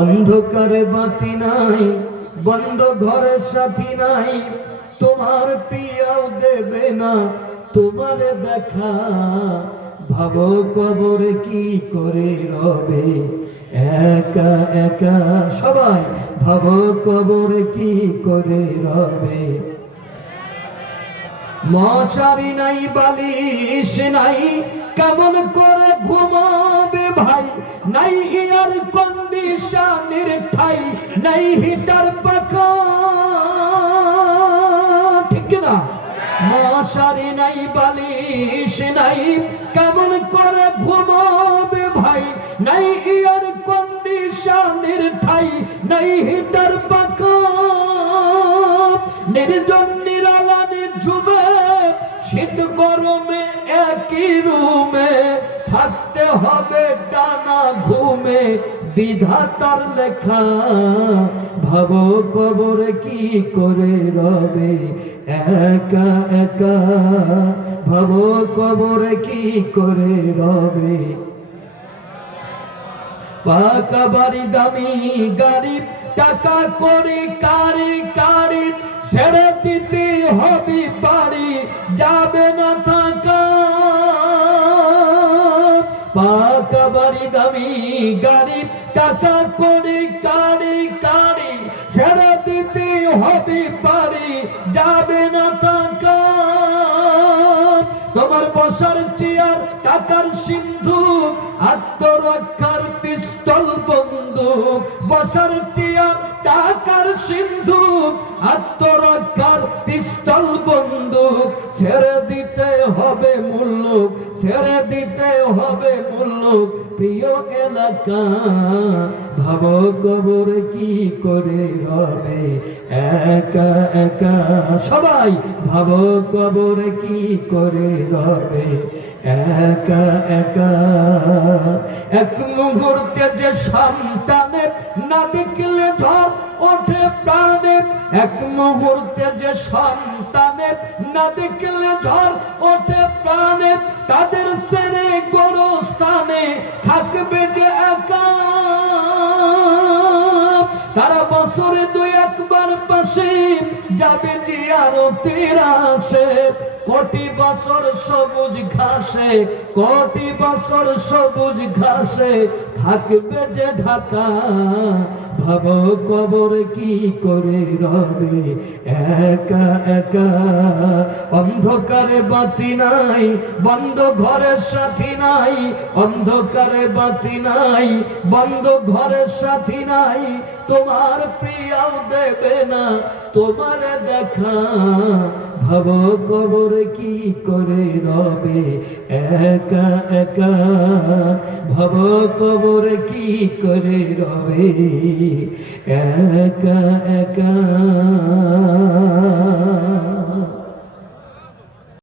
অন্ধকারে বাতি নাই, বন্ধ ঘরের সাথী নাই, তোমার প্রিয়াও দেবে না, তোমার দেখা। ভাবো কবরে কি করে রবে, একা একা। সবাই, ভাবো কবরে কি করে রবে। মশারি নাই, বালিশ নাই, কেমন করে ঘুমাবে ভাই? নাই এয়ার কন্ডিশনের ঠাই, নাই হিটার পাখা। ঠিক না মশারি নাই, বালিশ নাই, কেমন করে ঘুমাবে ভাই? নাই এয়ার কন্ডিশনের ঠাই, নাই হিটার পাখা। নির্জন হবে টানা ঘুমে, বিধাতার লেখা। ভাবো কবরে কি করে রবে? একা একা। ভাবো কবরে কি করে রবে? পাকা বাড়ি, দামি গাড়ি, টাকা করে কারি কারি। ছেড়ে দিতে হবে বাড়ি, যাবে না বাড়ি দামি গাড়ি, টাকা করে কারি কারি ছেড়ে দিতে হবে বাড়ি, যাবে না থাকা তোমার বসার চেয়ার, টাকার সিন্ধু, আত্মরক্ষার পিস্তল বন্দুক। বসার চেয়ার, টাকার সিন্ধু আত্মরক্ষার মুল্লুক ছেড়ে দিতে হবে মুল্লুক। প্রিয় এলাকা, ভাবো কবর কি করে রবে। একা একা। সবাই ভাবো কবর কি করে রবে। একা একা। এক মুহূর্তে যে সন্তানে না দেখলে ঝড় ওঠে প্রাণে এক মুহূর্তে যে সন্তানে না দেখলে ঝড় ওঠে প্রাণে, তাদের সেরে গোরস্থানে থাকবে যে একা। তারা বছরে দুই একবার পাশে যাবে আরও তেরাশে কোটি বছর সবুজ ঘাসে, কোটি বছর সবুজ ঘাসে থাকবে যে ঢাকা। ভাবো কবর কি করে রবে? একা একা। অন্ধকারে বাতি নাই, বন্ধ ঘরের সাথী নাই। অন্ধকারে বাতি নাই, বন্ধ ঘরের সাথী নাই। তোমার প্রিয়াও দেবে না, তোমার দেখা। ভাবো কবর কি করে রবে? একা একা। ভাব কবর কি করে রবে? একা একা।